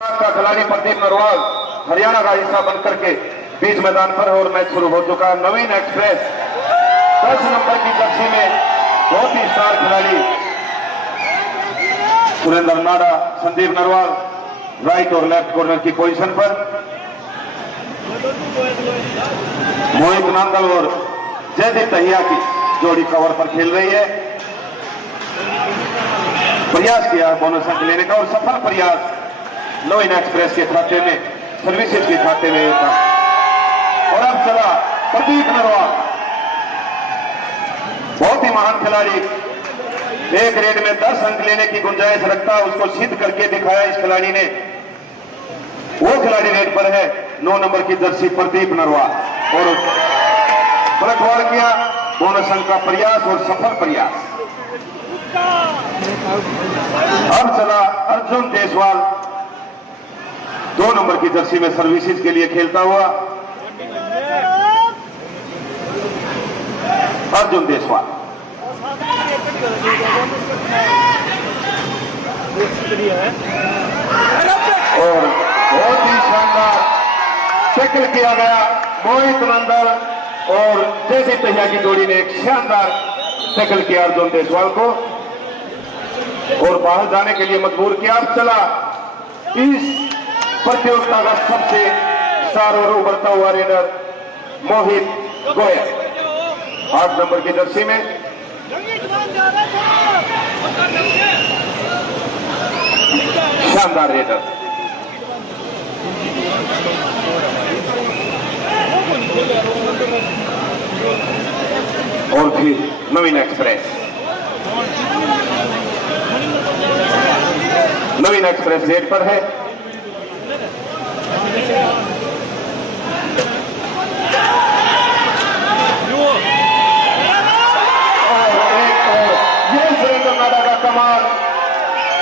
का खिलाड़ी प्रदीप नरवाल हरियाणा का हिस्सा बनकर के बीच मैदान पर और मैच शुरू हो चुका है। नवीन एक्सप्रेस 10 नंबर की जर्सी में बहुत ही स्टार खिलाड़ी सुरेंद्र नाडा, संदीप नरवाल राइट और लेफ्ट कॉर्नर की पोजीशन पर, मोहित नांदल और जयदीप दहिया की जोड़ी कवर पर खेल रही है। प्रयास किया बोनस अंक लेने का और सफल प्रयास नवीन एक्सप्रेस के खाते में, सर्विसेज के खाते में था। और अब चला प्रदीप नरवाल, बहुत ही महान खिलाड़ी, एक रेड में 10 अंक लेने की गुंजाइश रखता है, उसको सिद्ध करके दिखाया इस खिलाड़ी ने। वो खिलाड़ी रेड पर है 9 नंबर की जर्सी प्रदीप नरवाल, और पलटवार किया बोनस अंक का प्रयास और सफल प्रयास। अब चला अर्जुन देसवाल 2 नंबर की जर्सी में सर्विसेज के लिए खेलता हुआ अर्जुन देसवाल, और बहुत ही शानदार टैकल किया गया। मोहित नांदल और जयदीप दहिया की जोड़ी ने एक शानदार टैकल किया अर्जुन देसवाल को और बाहर जाने के लिए मजबूर किया। अब चला इस प्रतियोगिता का सबसे स्टार और उभरता हुआ रेडर मोहित गोयल 8 नंबर की जर्सी में। शानदार रेडर, और फिर नवीन एक्सप्रेस, नवीन एक्सप्रेस रेड पर है। कमाल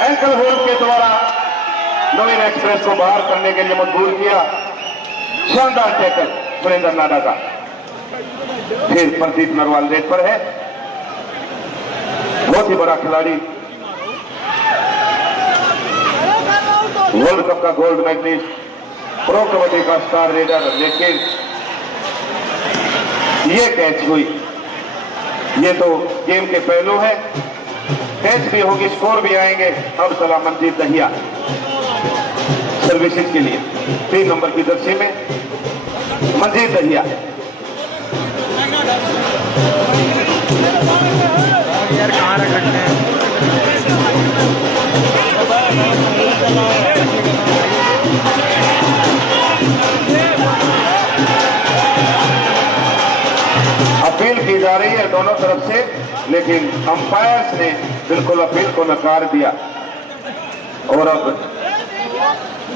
एंकल होल्ड के द्वारा नवीन एक्सप्रेस को बाहर करने के लिए मजबूर किया। शानदार टैकल सुरेंद्र नाडा का। फिर प्रदीप नरवाल रेड पर है, बहुत ही बड़ा खिलाड़ी, वर्ल्ड कप का गोल्ड मेडलिस्ट, प्रो कबड्डी का स्टार रेडर। लेकिन ये कैच हुई, ये तो गेम के पहलू है, कैच भी होगी, स्कोर भी आएंगे। अब चला मंजीत दहिया सर्विसेज के लिए 3 नंबर की जर्सी में मंजीत दहिया। यार कहां रखते हैं? अपील की जा रही है दोनों तरफ से, लेकिन अंपायर्स ने बिल्कुल अपील को नकार दिया। और अब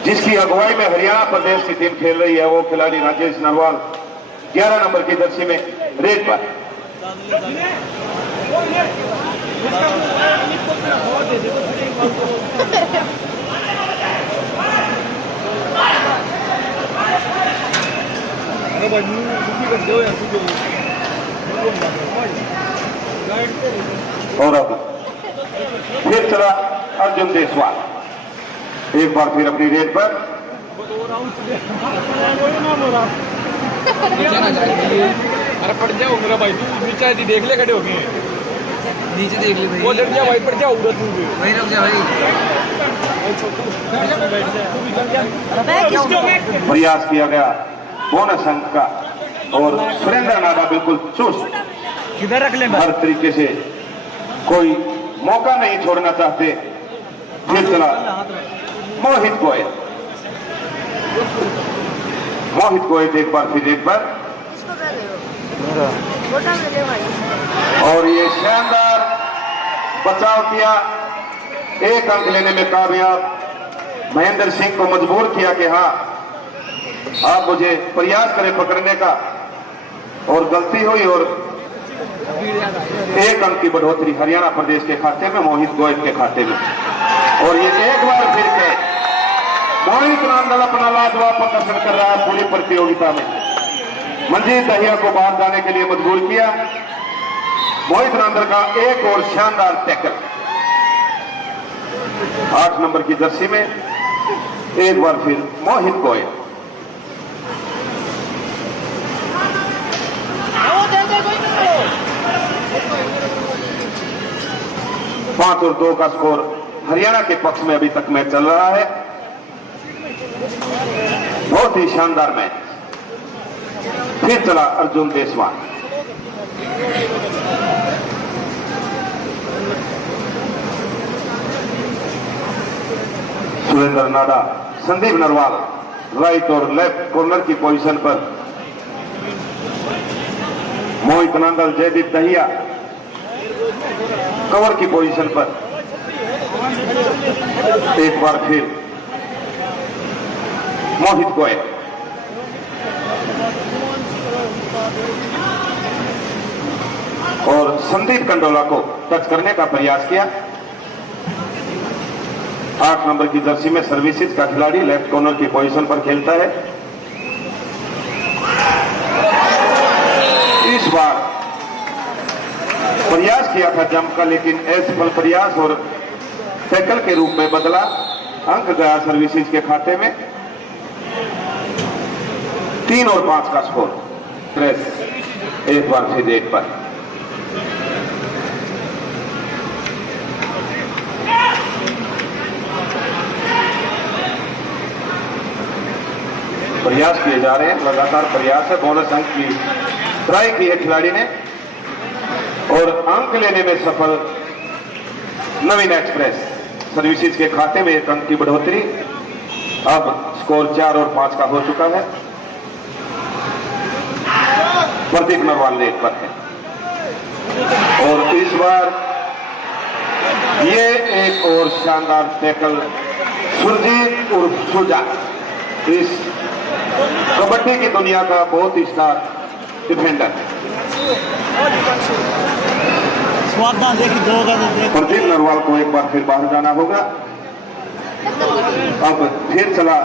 जिसकी अगुवाई में हरियाणा प्रदेश की टीम खेल रही है वो खिलाड़ी राजेश नरवाल 11 नंबर की जर्सी में रेड पर। और अब फिर चला अर्जुन देसवाल, एक बार फिर अपनी रेड पर। अरे पड़ जाओ मेरा भाई, तू नीचे देख ले, खड़े हो गए नीचे देख ले भाई, वो लड़ जा भाई, पड़ जाओ उधर, तू वहीं रुक जा भाई। प्रयास किया गया बोनस अंक का, और सुरेंद्र नाडा बिल्कुल चुस्त, किधर रख ले, हर तरीके से कोई मौका नहीं छोड़ना चाहते। फिर चला मोहित गोयल, मोहित गोयल एक बार फिर रेड पर, और ये शानदार बचाव किया, 1 अंक लेने में कामयाब। महेंद्र सिंह को मजबूर किया कि हाँ आप मुझे प्रयास करें पकड़ने का, और गलती हुई और 1 अंक की बढ़ोतरी हरियाणा प्रदेश के खाते में, मोहित गोयल के खाते में। और ये एक बार फिर से मोहित नांदल अपना लाजवाब प्रदर्शन कर रहा है पूरी प्रतियोगिता में। मंजीत दहिया को बाहर जाने के लिए मजबूर किया। मोहित नांदल का एक और शानदार टैकल 8 नंबर की जर्सी में एक बार फिर मोहित गोयल। पांच और 2 का स्कोर हरियाणा के पक्ष में अभी तक मैच चल रहा है। बहुत ही शानदार मैच। फिर चला अर्जुन देसवाल। सुरेंद्र नाडा, संदीप नरवाल राइट और लेफ्ट कॉर्नर की पोजीशन पर, मोहित नंदल, जयदीप दहिया कवर की पोजीशन पर। एक बार फिर मोहित गोयल। और संदीप कंडोला को टच करने का प्रयास किया। 8 नंबर की जर्सी में सर्विसेज का खिलाड़ी लेफ्ट कॉर्नर की पोजीशन पर खेलता है। इस बार प्रयास किया था जंप का, लेकिन असफल प्रयास और टैकल के रूप में बदला। अंक गया सर्विसेज के खाते में। 3 और 5 का स्कोर। एक बार फिर 1 पर। प्रयास किए जा रहे हैं, लगातार प्रयास है। बोनस अंक की ट्राई की है खिलाड़ी ने और अंक लेने में सफल नवीन एक्सप्रेस। सर्विसेज के खाते में 1 अंक की बढ़ोतरी। अब स्कोर 4 और 5 का हो चुका है। प्रदीप नरवाल ने 1 पर है और इस बार ये एक और शानदार टैकल सुरजीत उर्फ सुजा, इस कबड्डी की दुनिया का बहुत ही स्टार डिफेंडर। प्रदीप नरवाल को एक बार फिर बाहर जाना होगा। अब फिर चला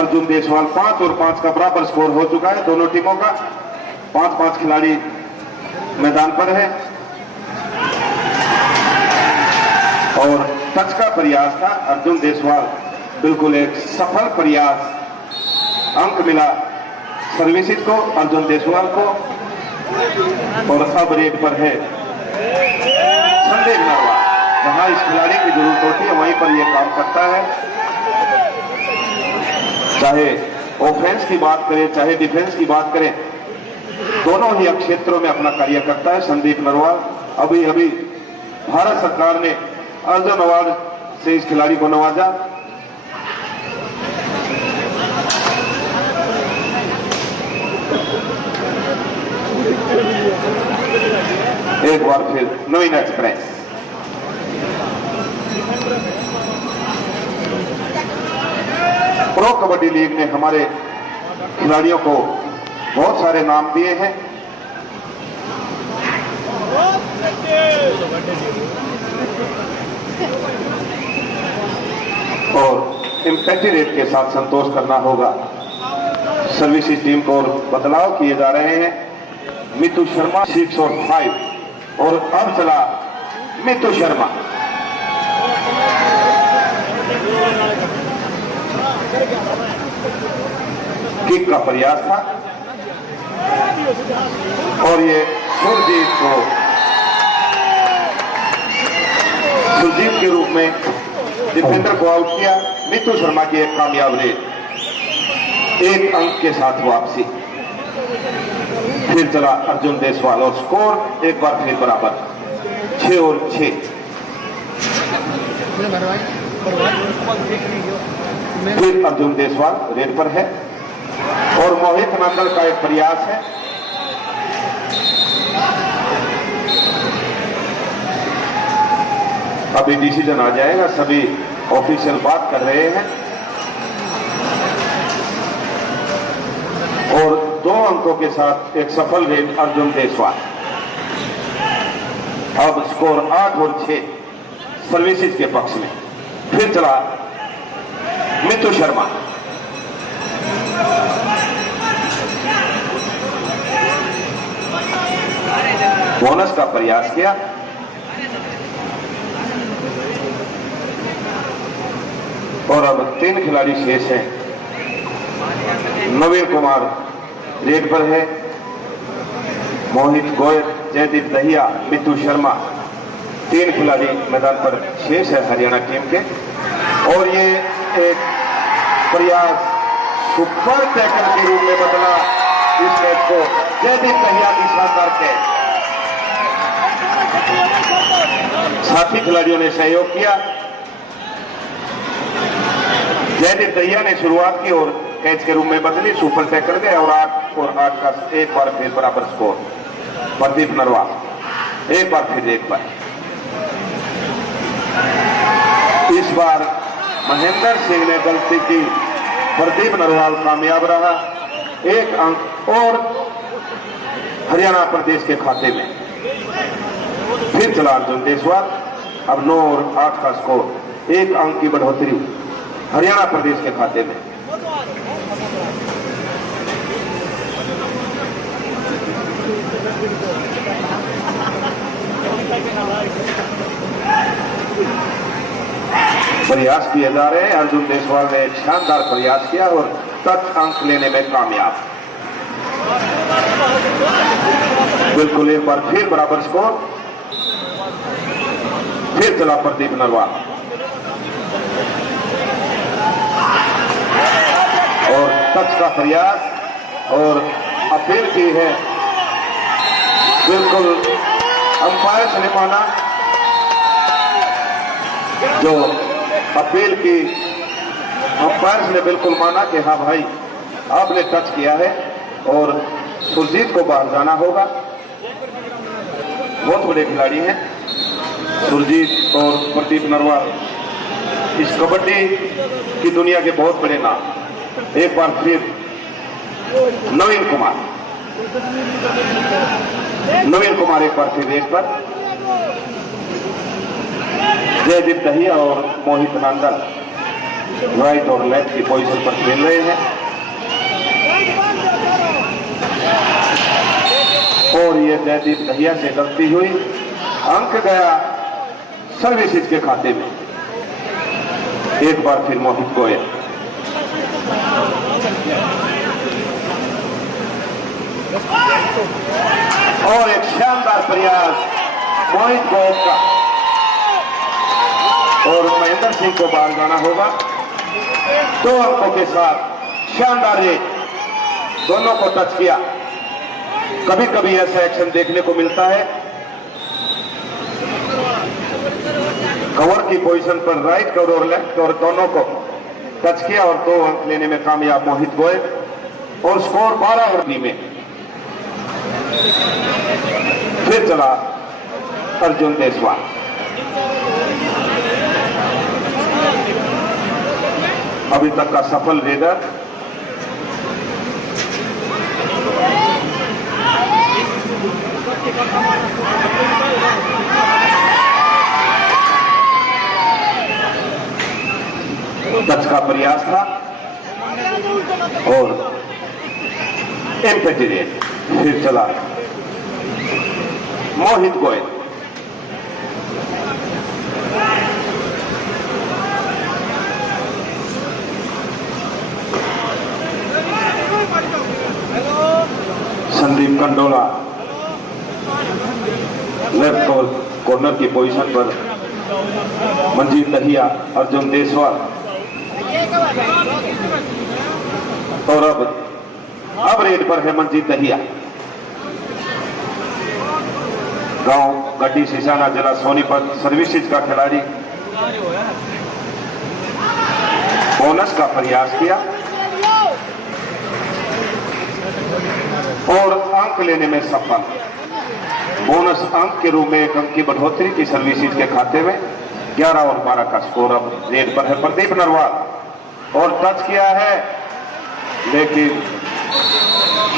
अर्जुन देसवाल। 5 और 5 का बराबर स्कोर हो चुका है दोनों टीमों का। 5-5 खिलाड़ी मैदान पर है और टच का प्रयास था अर्जुन देसवाल। बिल्कुल एक सफल प्रयास। अंक मिला सर्विसेज को, अर्जुन देसवाल को। और अब रेड पर है संदीप नरवाल। जहां इस खिलाड़ी की जरूरत होती है वहीं पर यह काम करता है। चाहे ऑफेंस की बात करें चाहे डिफेंस की बात करें, दोनों ही क्षेत्रों में अपना कार्य करता है संदीप नरवाल। अभी अभी भारत सरकार ने अर्जुन अवार्ड से इस खिलाड़ी को नवाजा। एक बार फिर नवीन एक्सप्रेस। प्रो कबड्डी लीग ने हमारे खिलाड़ियों को बहुत सारे नाम दिए हैं और इम्पैक्टी रेट के साथ संतोष करना होगा। सर्विसेज टीम को बदलाव किए जा रहे हैं। मितु शर्मा 6 और 5 और अब चला मितु शर्मा। किक का प्रयास था और ये सुरजीत के रूप में डिफेंडर को आउट किया। मितु शर्मा की एक कामयाब रेड, 1 अंक के साथ वापसी। फिर चला अर्जुन देसवाल और स्कोर एक बार फिर बराबर 6 और 6। फिर अर्जुन देसवाल रेड पर है और मोहित नंदल का एक प्रयास है। अभी डिसीजन आ जाएगा, सभी ऑफिशियल बात कर रहे हैं और 2 अंकों के साथ एक सफल रेड अर्जुन देसवाल। अब स्कोर 8 और 6 सर्विसेज के पक्ष में। फिर चला मितु शर्मा। बोनस का प्रयास किया। और अब 3 खिलाड़ी शेष हैं। नवीन कुमार रेड पर है, मोहित गोयल, जयदीप दहिया, मितू शर्मा, 3 खिलाड़ी मैदान पर शेष है हरियाणा टीम के। और ये एक प्रयास सुपर टैकल के रूप में बदला इस मैच को। जयदीप दहिया की शानदार कैच, साथी खिलाड़ियों ने सहयोग किया। जयदीप दहिया ने शुरुआत की और कैच के रूप में बदली, सुपर टैकल गए और 8 का एक बार फिर बराबर स्कोर। प्रदीप नरवाल एक बार फिर एक बार। इस बार महेंद्र सिंह ने गलती की, प्रदीप नरवाल कामयाब रहा। 1 अंक और हरियाणा प्रदेश के खाते में। फिर चला अर्जुन देसवाल। अब 9 और 8 का स्कोर, 1 अंक की बढ़ोतरी हरियाणा प्रदेश के खाते में। प्रयास किए जा रहे हैं। अर्जुन देसवाल ने एक शानदार प्रयास किया और टच अंक लेने में कामयाब। बिल्कुल एक बार फिर बराबर स्कोर। फिर चला प्रदीप नरवाल और टच का प्रयास और अपील की है। बिल्कुल अंपायर ने माना, जो अपील की अंपायर ने बिल्कुल माना कि हाँ भाई आपने टच किया है और सुरजीत को बाहर जाना होगा। बहुत बड़े खिलाड़ी हैं सुरजीत और प्रदीप नरवाल, इस कबड्डी की दुनिया के बहुत बड़े नाम। एक बार फिर नवीन कुमार एक बार फिर रेड पर। जयदीप दहिया और मोहित नंदन राइट और लेफ्ट की पोजीशन पर खेल रहे हैं और ये जयदीप दहिया से गलती हुई, अंक गया सर्विसेज के खाते में। एक बार फिर मोहित गोयल और एक शानदार प्रयास मोहित गोयल का और महेंद्र सिंह को बाहर जाना होगा। 2 अंकों के साथ शानदार रेड, दोनों को टच किया। कभी कभी ऐसा एक्शन देखने को मिलता है, कवर की पोजीशन पर राइट कवर और लेफ्ट और दोनों को टच किया और 2 अंक लेने में कामयाब मोहित गोयल और स्कोर 12 और में। फिर चला अर्जुन देसवाल। अभी तक का सफल रेडर टच का प्रयास था और एम्पटी रेड। फिर चला मोहित गोयल। संदीप कंडोला लेफ्ट कॉर्नर की पोजीशन पर, मंजीत दहिया, अर्जुन देसवाल और अब रेड पर है मंजीत दहिया। गांव गड्डी सिसाना, जिला सोनीपत, सर्विसेज का खिलाड़ी। बोनस का प्रयास किया और अंक लेने में सफल। बोनस अंक के रूप में 1 अंक की बढ़ोतरी की सर्विसेज के खाते में। 11 और 12 का स्कोर। अब रेड पर है प्रदीप नरवाल और टच किया है, लेकिन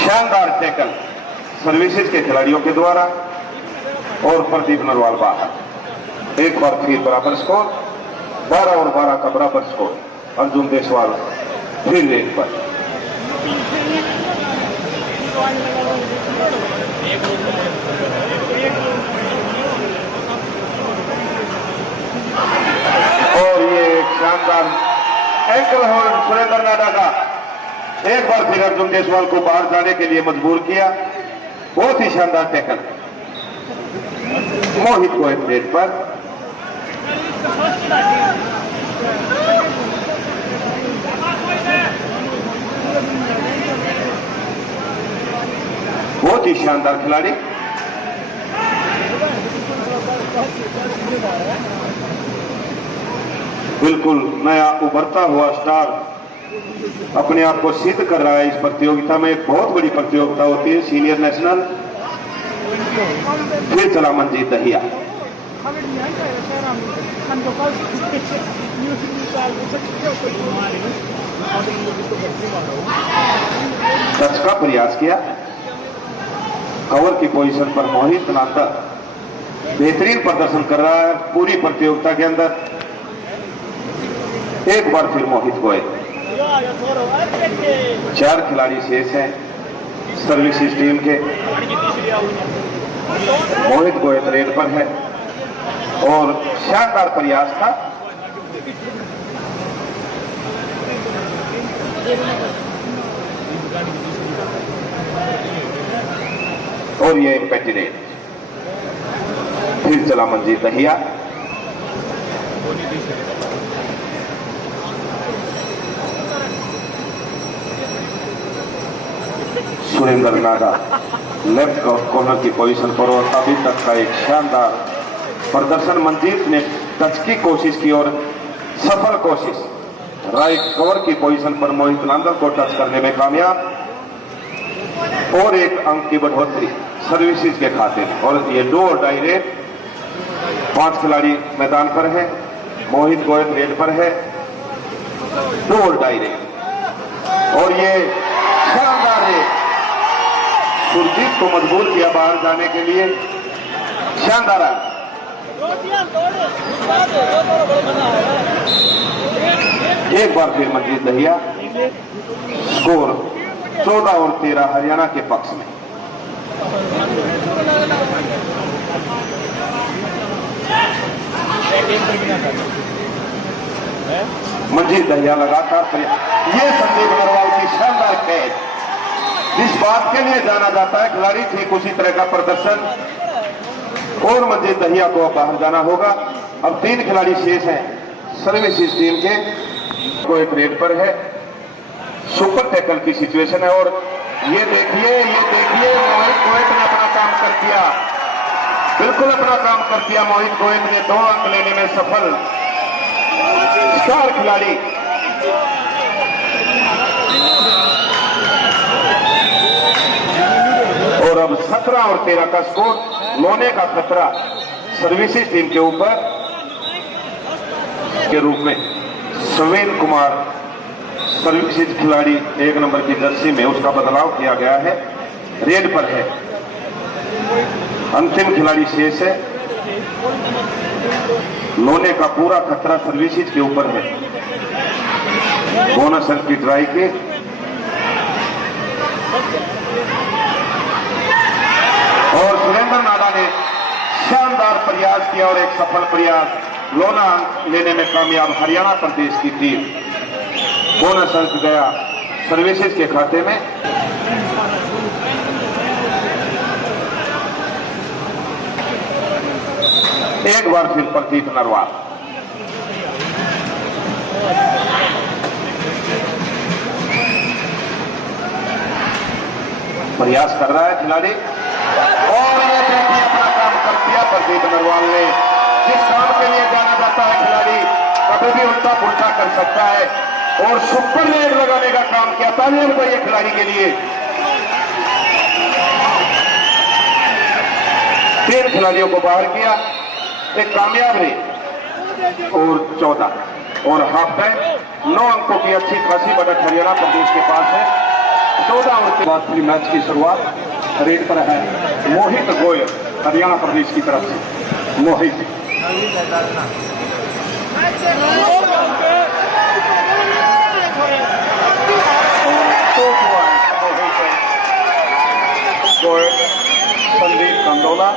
शानदार टैकल सर्विसेज के खिलाड़ियों के द्वारा और प्रदीप नरवाल बाहर। एक बार फिर बराबर स्कोर, 12 और 12 का बराबर स्कोर। अर्जुन देसवाल फिर रेड पर। और ये एक शानदार एंकल होल्ड सुरेंद्र नाडा का एक बार फिर अर्जुन देसवाल को बाहर जाने के लिए मजबूर किया। बहुत ही शानदार टैकल मोहित को एक प्लेट पर। बहुत ही शानदार खिलाड़ी। बिल्कुल नया उभरता हुआ स्टार अपने आप को सिद्ध कर रहा है इस प्रतियोगिता में। एक बहुत बड़ी प्रतियोगिता होती है सीनियर नेशनल। फिर चला मंजीत दहिया। टच का प्रयास किया। कवर की पोजीशन पर मोहित नांदा बेहतरीन प्रदर्शन कर रहा है पूरी प्रतियोगिता के अंदर। एक बार फिर मोहित गोयल। 4 खिलाड़ी शेष हैं सर्विसेज टीम के। मोहित गोयल रेड पर है और शानदार प्रयास था। और ये एक पैटिनेट। फिर चला मंजीत दहिया। सुरेंद्र नाडा लेफ्ट कॉर्नर की पोजीशन पर और अभी तक का एक शानदार प्रदर्शन। मंजीत ने टच की कोशिश की और सफल कोशिश। राइट कवर की पोजीशन पर मोहित नांदा को टच करने में कामयाब और एक अंक की बढ़ोतरी सर्विसेज के खाते में। और ये 2 और डाई रेड। 5 खिलाड़ी मैदान पर है। मोहित गोयल रेड पर है। 2 और डाई रेड और ये शानदार है। सुरजीत को मजबूर किया बाहर जाने के लिए। शानदार है। एक बार फिर मंजीत दहिया। स्कोर 14 और 13 हरियाणा के पक्ष में। मंजीत दहिया लगातार ये संदीप अग्रवाल की शानदार कैच। जिस बात के लिए जाना जाता है खिलाड़ी ठीक उसी तरह का प्रदर्शन। और मंजीत दहिया को अब बाहर जाना होगा। अब 3 खिलाड़ी शेष हैं सर्विसेज टीम के। को एक रेड पर है। सुपर टैकल की सिचुएशन है और ये देखिए मोहित गोयल ने अपना काम कर दिया। बिल्कुल अपना काम कर दिया। मोहित गोयल ने 2 अंक लेने में सफल। स्टार खिलाड़ी और अब 17 और 13 का स्कोर। लोने का खतरा सर्विसेज टीम के ऊपर के रूप में सवेन कुमार सर्विसेज खिलाड़ी 1 नंबर की जर्सी में उसका बदलाव किया गया है। रेड पर है। अंतिम खिलाड़ी शेष है। लोने का पूरा खतरा सर्विसेज के ऊपर है। बोनस अंक की ट्राई के और सुरेंद्र नाडा ने शानदार प्रयास किया और एक सफल प्रयास। लोना अंक लेने में कामयाब हरियाणा प्रदेश की टीम। बोनस अंक गया सर्विसेज के खाते में। एक बार फिर प्रदीप नरवाल। प्रयास कर रहा है खिलाड़ी और ये देखिए अपना काम कर दिया प्रदीप नरवाल ने। जिस काम के लिए जाना जाता है खिलाड़ी कभी भी उल्टा पुल्टा कर सकता है और सुपर रेड लगाने का काम किया। तालियां बजाइए खिलाड़ी के लिए। 3 खिलाड़ियों को बाहर किया। एक कामयाब रेड और 14 और हाफ टाइम। 9 अंकों की अच्छी खासी बढ़त हरियाणा प्रदेश के पास है। 14 और के बाद फिर मैच की शुरुआत रेड पर है मोहित गोयल हरियाणा प्रदेश की तरफ से। मोहित गोयल संदीप कंडोला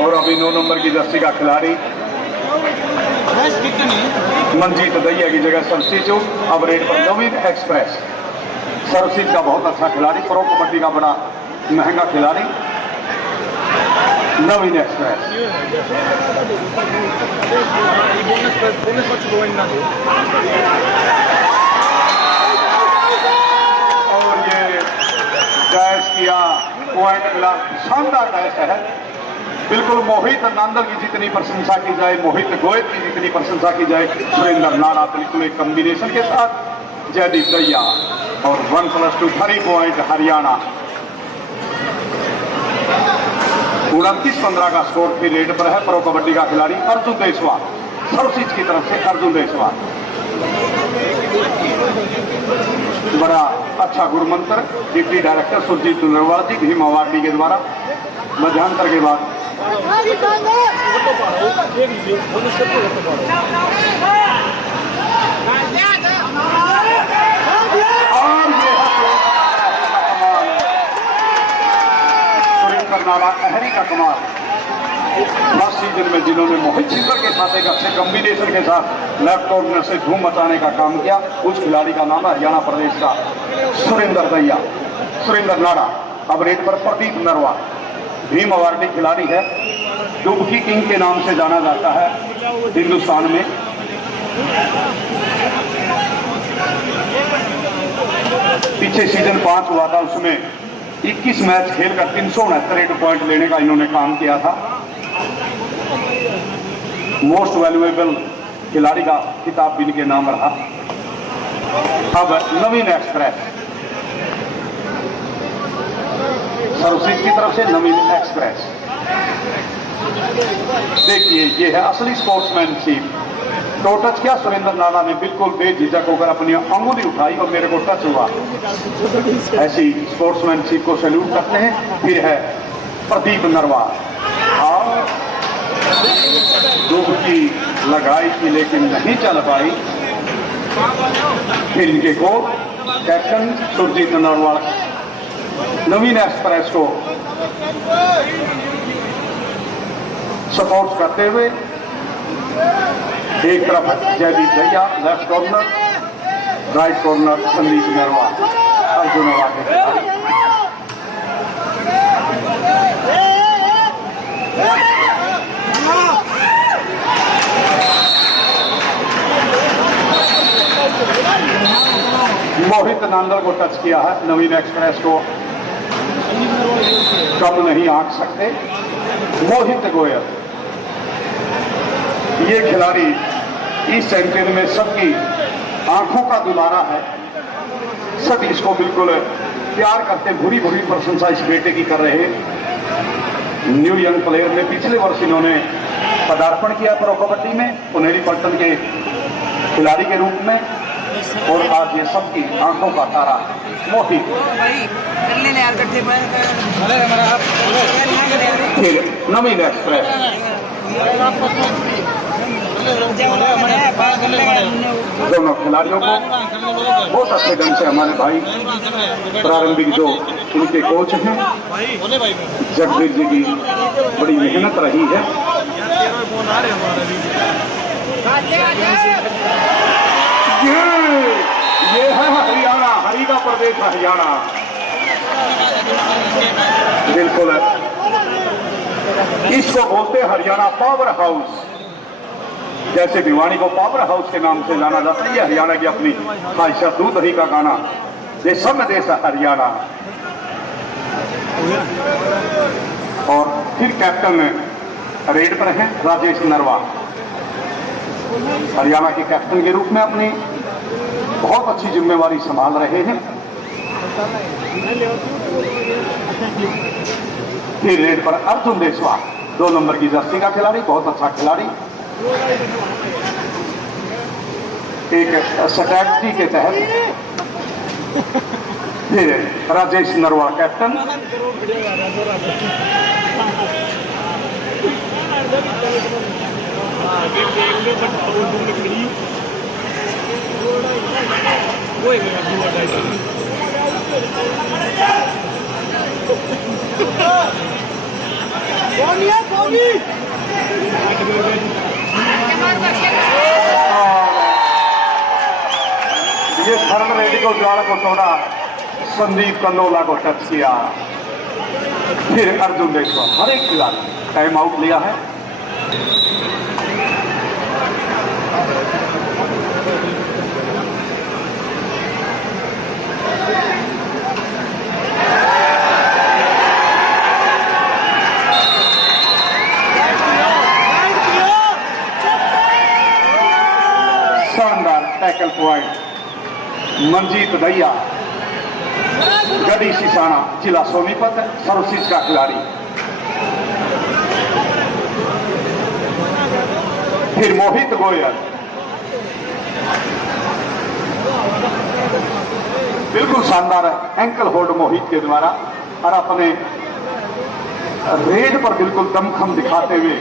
और अभी 9 नंबर की जर्सी का खिलाड़ी मनजीत दहिया की जगह सब्सिट्यूट। अब रेड पर नवीन एक्सप्रेस, सर्वसीज का बहुत अच्छा खिलाड़ी, प्रो कबड्डी का बड़ा महंगा खिलाड़ी नवीन एक्सप्रेस। और ये डैश किया, पॉइंट मिला, शानदार डैश है। बिल्कुल मोहित नंदल की जितनी प्रशंसा की जाए, मोहित गोयत की जितनी प्रशंसा की जाए, सुरेंद्र नाड़ा बिल्कुल एक कॉम्बिनेशन के साथ जयदीप दहिया। और 1+2 3 पॉइंट हरियाणा। 29-15 का स्कोर फिर रेड पर है। प्रो कबड्डी का खिलाड़ी अर्जुन देशवाल, सर्वसीज की तरफ से अर्जुन देशवाल। बड़ा अच्छा गुरु मंत्र डिप्टी डायरेक्टर सुरजीत नरवाल जी भीम अवार्डी के द्वारा मध्यांतर के बाद। और ये सुरेंद्र नाड़ा अहरी का कमाल। फर्स्ट सीजन में जिन्होंने मोहित छिंदर के साथ एक अच्छे कॉम्बिनेशन के साथ लेफ्ट कॉर्नर से धूम मचाने का काम किया, उस खिलाड़ी का नाम है हरियाणा प्रदेश का सुरेंद्र दहिया, सुरेंद्र नाड़ा। अब रेड पर प्रदीप नरवा, भीम अवार्डी खिलाड़ी है, डुबकी किंग के नाम से जाना जाता है हिंदुस्तान में। पीछे सीजन 5 हुआ था, उसमें 21 मैच खेलकर 369 पॉइंट लेने का इन्होंने काम किया था। मोस्ट वैल्यूएबल खिलाड़ी का खिताब भी इनके नाम रहा। अब नवीन एक्सप्रेस, सर्वसीज की तरफ से नवीन एक्सप्रेस। देखिए ये है असली स्पोर्ट्समैनशिप। टो टच किया सुरेंद्र नाड़ा ने, बिल्कुल बेझिझक होकर अपनी अंगुली उठाई और मेरे को टच हुआ। ऐसी स्पोर्ट्समैनशिप को सैल्यूट करते हैं। फिर है प्रदीप नरवा, और डुबकी लगाई थी लेकिन नहीं चल पाई। फिर इनके को कैप्टन सुरजीत नरवाल नवीन एक्सप्रेस को सपोर्ट करते हुए एक तरफ Jaideep Dahiya, left corner, right corner Sandeep Narwal, Arjun awardee खिलाड़ी। मोहित नांदल को टच किया है, नवीन एक्सप्रेस को कम नहीं आंक सकते। मोहित गोयल, ये खिलाड़ी इस चैंपियन में सबकी आंखों का दुलारा है। सब इसको बिल्कुल प्यार करते, भूरी भूरी प्रशंसा इस बेटे की कर रहे हैं। न्यू यंग प्लेयर में पिछले वर्ष इन्होंने पदार्पण किया प्रो कबड्डी में पुनेरी पट्टन के खिलाड़ी के रूप में, और आज ये सबकी आंखों का तारा मोहित। फिर नवीन एक्सप्रेस, दोनों खिलाड़ियों को बहुत अच्छे ढंग से हमारे भाई प्रारंभिक जो उनके कोच हैं जगदीश जी की बड़ी मेहनत रही है। ये है हरियाणा, हरी का प्रदेश हरियाणा। बिल्कुल इसको बोलते हरियाणा पावर हाउस। जैसे भिवानी को पावर हाउस के नाम से जाना जाता है, ये हरियाणा की अपनी ख्वाहिशा दूध दही का गाना, ये सब देश है हरियाणा। और फिर कैप्टन रेड पर हैं राजेश नरवा, हरियाणा के कैप्टन के रूप में अपनी बहुत अच्छी जिम्मेवारी संभाल रहे हैं। फिर रेड पर अर्जुन देशवाल, 2 नंबर की जर्सी का खिलाड़ी, बहुत अच्छा खिलाड़ी। एक स्ट्रैटेजी के तहत फिर राजेश नरवा कैप्टन। ये थर्ड रेडी को ज्वाला को तोड़ा, संदीप कंदोला को टच किया, फिर अर्जुन देशवा। हर एक खिलाड़ी टाइम आउट लिया है। शानदार टैकल पॉइंट मंजीत दैया, गढ़ी सिसाना, जिला सोनीपत, सर्वशिष्ट का खिलाड़ी। फिर मोहित गोयल, बिल्कुल शानदार है एंकल होल्ड मोहित के द्वारा, और अपने रेड पर बिल्कुल दमखम दिखाते हुए,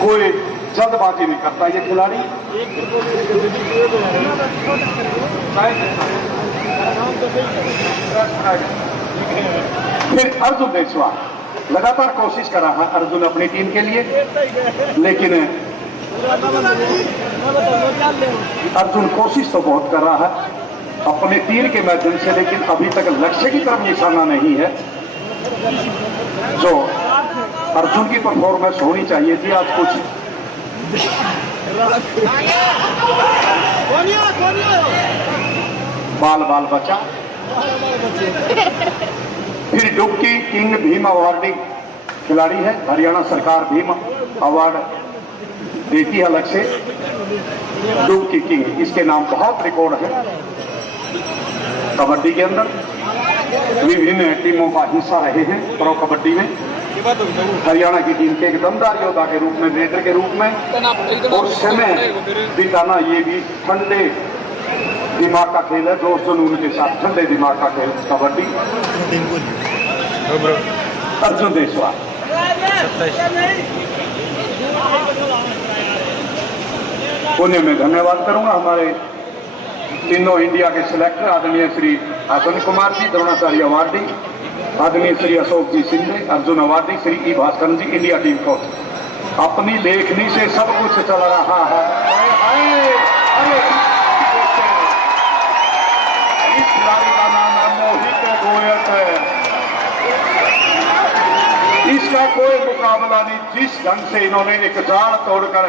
कोई जल्दबाजी नहीं करता ये खिलाड़ी। फिर अर्जुन देशवा लगातार कोशिश कर रहा है अर्जुन अपनी टीम के लिए, लेकिन अर्जुन कोशिश तो बहुत कर रहा है अपने तीर के माध्यम से, लेकिन अभी तक लक्ष्य की तरफ निशाना नहीं है। जो अर्जुन की परफॉर्मेंस होनी चाहिए थी आज कुछ बाल बाल बचा। फिर डुबकी किंग भीम अवार्डी खिलाड़ी है, हरियाणा सरकार भीम अवार्ड देती है अलग से। डुबकी किंग, इसके नाम बहुत रिकॉर्ड है कबड्डी के अंदर। विभिन्न टीमों का हिस्सा रहे हैं प्रो कबड्डी में। हरियाणा की टीम के एक दमदार योद्धा के रूप में, रेडर के रूप में, और समय बिताना ये भी ठंडे दिमाग का खेल है, जोश जुनून के साथ ठंडे दिमाग का खेल कबड्डी। अर्जुन देशवा पुणे में धन्यवाद करूंगा हमारे तीनों इंडिया के सिलेक्टर आदरणीय श्री आसन कुमार जी, द्रोणाचार्य अवार्डी, आदरणीय श्री अशोक जी सिंधे, अर्जुन अवार्डी, श्री ई भास्कर जी, इंडिया टीम कोच। अपनी लेखनी से सब कुछ चल रहा है। इस खिलाड़ी का नाम है मोहित गोयल। इसका कोई मुकाबला नहीं। जिस ढंग से इन्होंने एक जाल तोड़कर,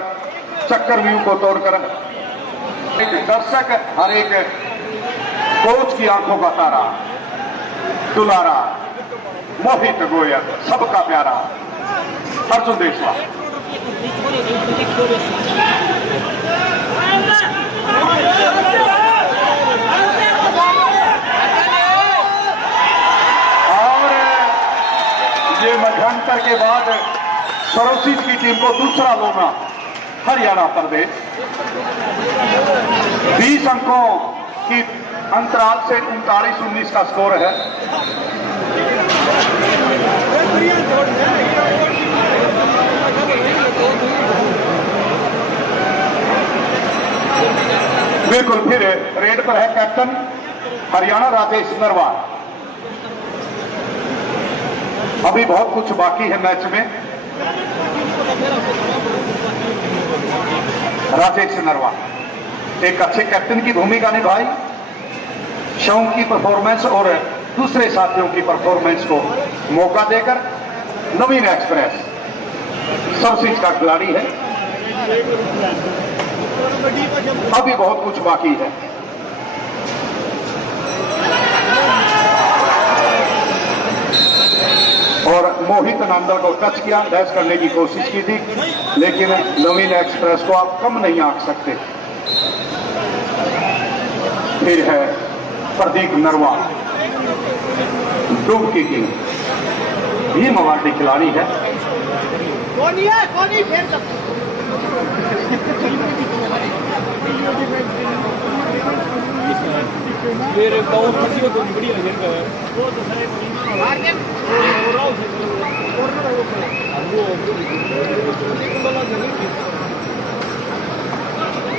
चक्रव्यूह को तोड़कर, एक दर्शक हर एक कोच की आंखों का तारा, दुलारा मोहित गोयल, सबका प्यारा अर्जुन देशवा। और ये मध्यांतर के बाद सर्वशिष्ट की टीम को दूसरा लोना हरियाणा प्रदेश 20 अंकों की अंतराल से 39-19 का स्कोर है। बिल्कुल फिर रेड पर है कैप्टन हरियाणा राजेश नरवाल। अभी बहुत कुछ बाकी है मैच में। राजेश नरवाल एक अच्छे कैप्टन की भूमिका निभाई, शौक की परफॉर्मेंस और दूसरे साथियों की परफॉर्मेंस को मौका देकर। नवीन एक्सप्रेस सर्वशिष्ट का खिलाड़ी है। अभी बहुत कुछ बाकी है। और मोहित नंदल को टच किया, डैश करने की कोशिश की थी, लेकिन नवीन एक्सप्रेस को आप कम नहीं आंक सकते। फिर है प्रदीप नरवाल, डुबकी किंग, भीम अवार्डी खिलाड़ी है।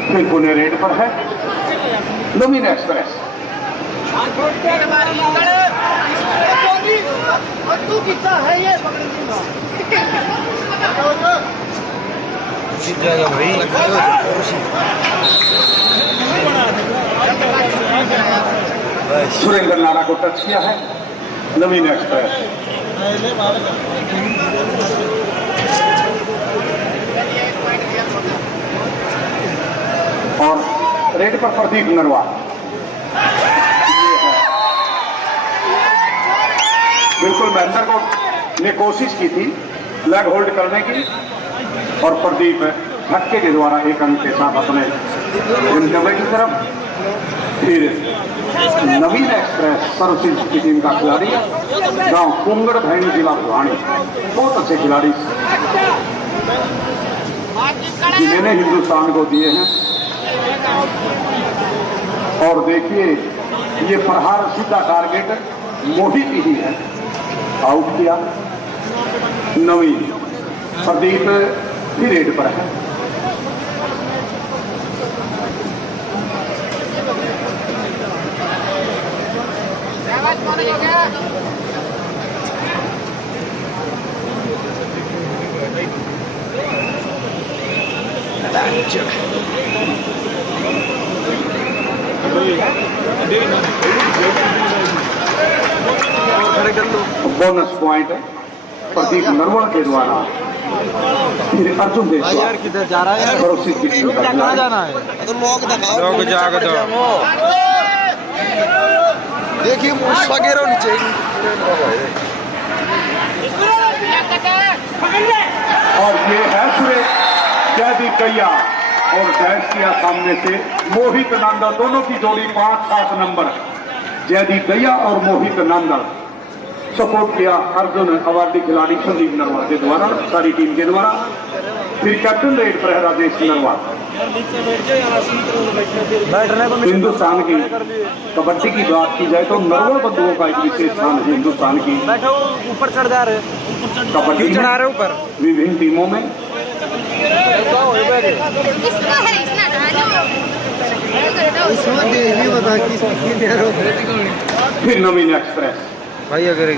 फिर पुणे रेड पर है नवीन एक्सप्रेस। भाई सुरेंद्र नाड़ा को टच किया है नवीन एक्सप्रेस। और रेड पर प्रदीप नरवाल। बिल्कुल महेंद्र को ने कोशिश की थी लेग होल्ड करने की और प्रदीप धक्के के द्वारा एक अंक के साथ अपने गंतव्य की तरफ। फिर नवीन एक्सप्रेस सर्विसेज की टीम का खिलाड़ी गांव कुंगड़ भैनी जिला भिवानी, बहुत अच्छे खिलाड़ी जिन्होंने हिंदुस्तान को दिए हैं। और देखिए ये प्रहार सीधा टारगेट मोहित ही है, आउट किया नवीन। प्रदीप भी रेड पर है। बोनस पॉइंट प्रदीप नरवाल के द्वारा। फिर अर्जुन यार किधर जा रहा है? कहाँ जाना है? तो लोग जाग दो। देखिए मुझसे गिरो नीचे। और ये है सुरेश जयदीप कैया और डैश किया सामने से मोहित नंदल, दोनों की जोड़ी 5-7 नंबर। जयदीप कैया और मोहित नंदल सपोर्ट किया अर्जुन अवार्डी खिलाड़ी संदीप नरवाल के द्वारा, सारी टीम के द्वारा। फिर कैप्टन रेड पर है राजेश नरवाल। हिंदुस्तान की कबड्डी की बात की जाए तो नरवाल बंधुओं का एक विशेष स्थान है हिंदुस्तान की ऊपर चढ़ जा रहे कबड्डी चढ़ा रहे ऊपर विभिन्न टीमों में। फिर नवीन एक्सप्रेस भाई अगर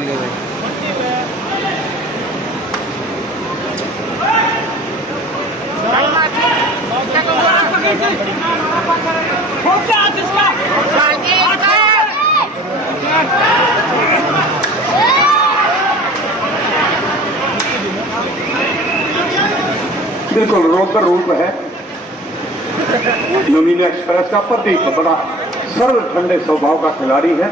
बिल्कुल रौद्र रूप है नवीन एक्सप्रेस का। प्रदीप बड़ा सरल ठंडे स्वभाव का खिलाड़ी है।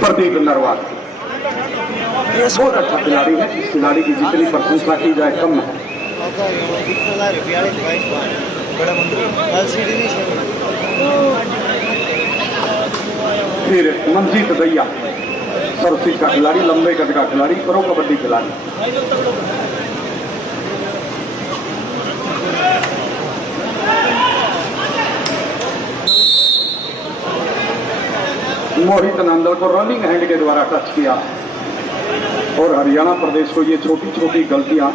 प्रदीप नरवाल बहुत अच्छा खिलाड़ी है। इस खिलाड़ी की जितनी प्रशंसा की जाए कम है। फिर मंजीत दैया सर्विस का खिलाड़ी, लंबे कद का खिलाड़ी, प्रो कबड्डी खिलाड़ी। मोहित नंदल को रनिंग हैंड के द्वारा टच किया और हरियाणा प्रदेश को ये छोटी छोटी गलतियां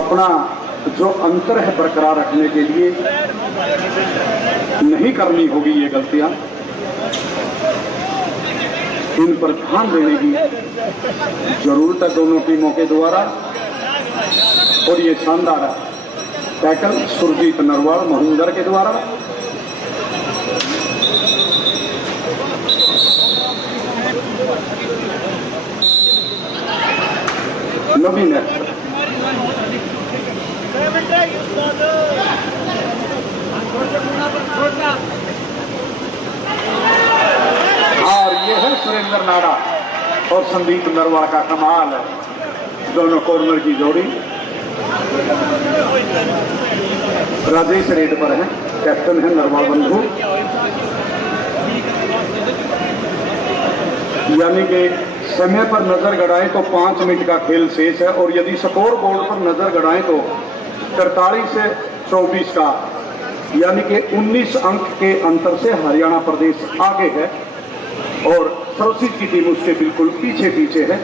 अपना जो अंतर है बरकरार रखने के लिए नहीं करनी होगी। ये गलतियां इन पर ध्यान देने की जरूरत है दोनों टीमों के द्वारा। और ये शानदार टैकल सुरजीत नरवाल महिंदर के द्वारा। नवीन और ये है सुरेंद्र नाड़ा और संदीप नरवाल का कमाल है, दोनों कॉर्नर की जोड़ी। राजेश रेड पर है, कैप्टन है नरवाल बंधु। यानी कि समय पर नजर गड़ाएं तो 5 मिनट का खेल शेष है और यदि स्कोर बोर्ड पर नजर गड़ाएं तो 43 से 24 का यानी कि 19 अंक के अंतर से हरियाणा प्रदेश आगे है और सर्विसेज की टीम उसके बिल्कुल पीछे पीछे है।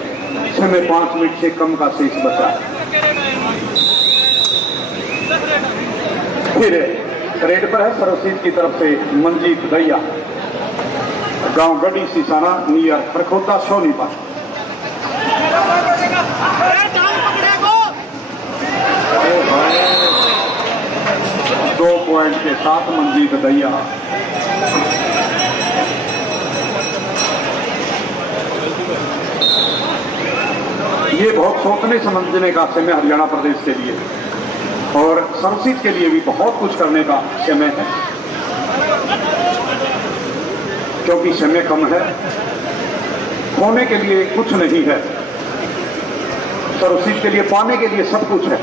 समय 5 मिनट से कम का शेष बचा है। फिर रेड पर है सर्विसेज की तरफ से मंजीत दैया। गांव गढ़ी सिसाना नियर खरखोदा सोनीपत। 2 पॉइंट के साथ मंजीत दैया। ये बहुत सोचने समझने का समय हरियाणा प्रदेश के लिए और सर्वसित के लिए भी बहुत कुछ करने का समय है, क्योंकि समय कम है, खोने के लिए कुछ नहीं है, सर्वसित के लिए पाने के लिए सब कुछ है।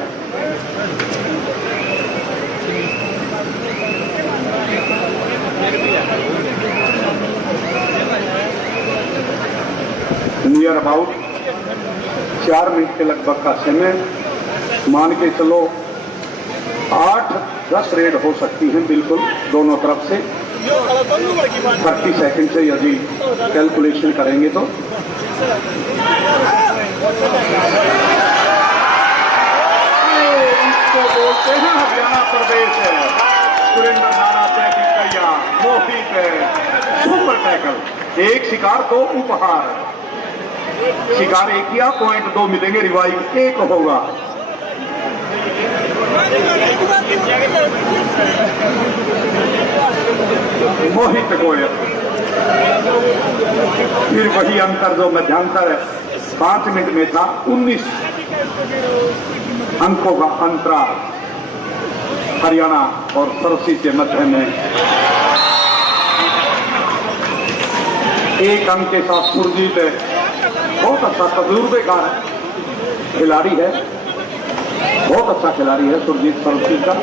नियर अबाउट 4 मिनट के लगभग का समय, मान के चलो 8-10 रेड हो सकती हैं बिल्कुल दोनों तरफ से। 30 सेकंड से यदि कैलकुलेशन करेंगे तो इसको बोलते हैं हरियाणा प्रदेश है। सुरेंद्र नाना जयदीप मोहित है, सुपर टैकल। एक शिकार 2 उपहार, शिकार 1 किया, पॉइंट 2 मिलेंगे, रिवाइव 1 होगा। मोहित गोयल, फिर वही अंतर जो मध्यांतर 5 मिनट में था, 19 अंकों का अंतराल हरियाणा और सर्वसित के मध्य में। 1 अंक के साथ सुरजीत बहुत अच्छा तजुर्बेकार खिलाड़ी है, बहुत अच्छा खिलाड़ी है सुरजीत सर्वसित का।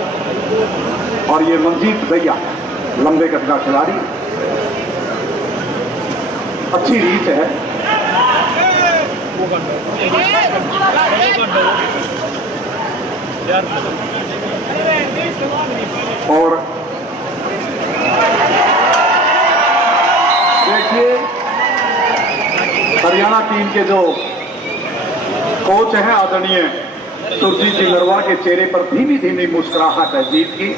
और ये मंजीत दैया लंबे कद का खिलाड़ी, अच्छी रीच है। और देखिए हरियाणा टीम के जो कोच हैं आदरणीय सुरजीत जी नरवार के चेहरे पर धीमी धीमी मुस्कुराहट है जीत की,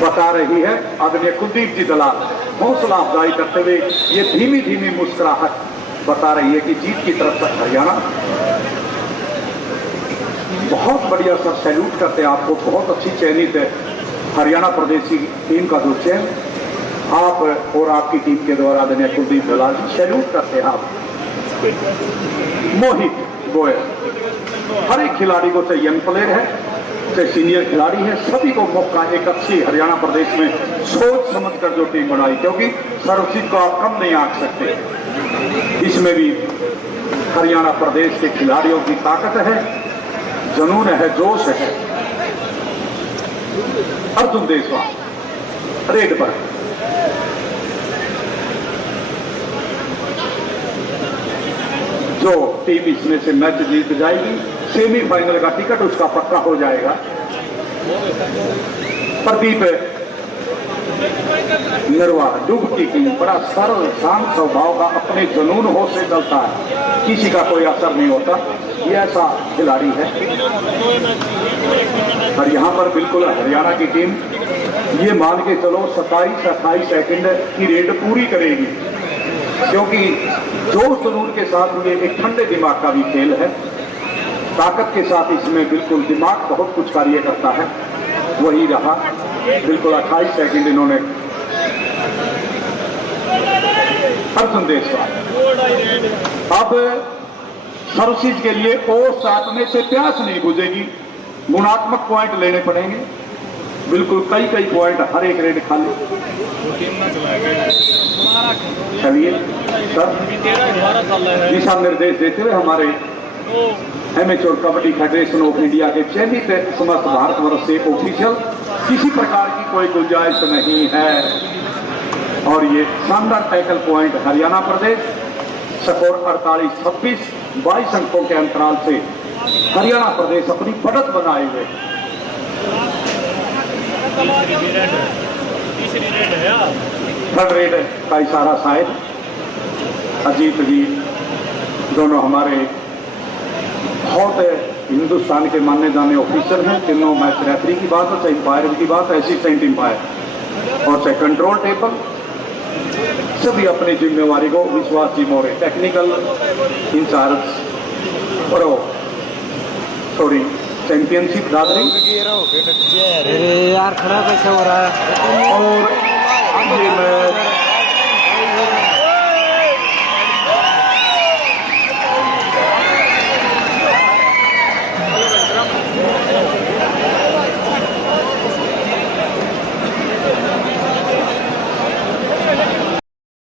बता रही है। आदरणीय कुलदीप जी दलाल हौसला अफजाई करते हुए ये धीमी धीमी मुस्कुराहट बता रही है कि जीत की तरफ तक हरियाणा। बहुत बढ़िया सर, सैल्यूट करते हैं आपको, बहुत अच्छी चयनित है हरियाणा प्रदेश की टीम का जो चयन आप और आपकी टीम के द्वारा आदरणीय कुलदीप दलाल जी सैल्यूट करते हैं आप। मोहित गोयल, हर एक खिलाड़ी को, चाहे यंग प्लेयर है चाहे सीनियर खिलाड़ी है, सभी को मौका एक अच्छी हरियाणा प्रदेश में सोच समझकर जो टीम बनाई, क्योंकि सर्वसित को आप कम नहीं आंक सकते। इसमें भी हरियाणा प्रदेश के खिलाड़ियों की ताकत है, जुनून है, जोश है। अर्जुन देशवाल रेड पर, जो टीम इसमें से मैच जीत जाएगी सेमीफाइनल का टिकट उसका पक्का हो जाएगा। प्रदीप नरवा डुबकी की, बड़ा सरल शांत स्वभाव का, अपने जुनून हो से चलता है, किसी का कोई असर नहीं होता, ये ऐसा खिलाड़ी है। और यहाँ पर बिल्कुल हरियाणा की टीम ये मान के चलो 27-28 सेकंड की रेड पूरी करेगी, क्योंकि जोश जुनून के साथ ये एक ठंडे दिमाग का भी खेल है। ताकत के साथ इसमें बिल्कुल दिमाग बहुत कुछ कार्य करता है, वही रहा। बिल्कुल 28 सेकंड इन्होंने। अर्जुन देशवाल, अब सर्वसित के लिए और साधने से प्यास नहीं बुझेगी, गुणात्मक पॉइंट लेने पड़ेंगे। बिल्कुल कई पॉइंट, हर एक रेड खाली। चलिए सर, दिशा निर्देश देते हुए हमारे amateur kabaddi federation of India के चयनित समस्त भारतवर्ष से ऑफिशियल, किसी प्रकार की कोई गुंजाइश नहीं है। और ये शानदार टैकल पॉइंट हरियाणा प्रदेश, स्कोर 48-26, 22 अंकों के अंतराल से हरियाणा प्रदेश अपनी बढ़त बनाए हुए। थर्ड रेड का इशारा शायद अजीत जी, दोनों हमारे बहुत हिंदुस्तान के मानने जाने ऑफिसर हैं। तीनों मैच रेफरी की बात हो, चाहे अंपायर की बात है, असिस्टेंट अंपायर और चाहे कंट्रोल टेबल, सभी अपनी जिम्मेवारी को Vishwas ji More technical incharge pro sorry championship Dadri अरे यार खड़ा कैसे हो रहा है। और ये मैच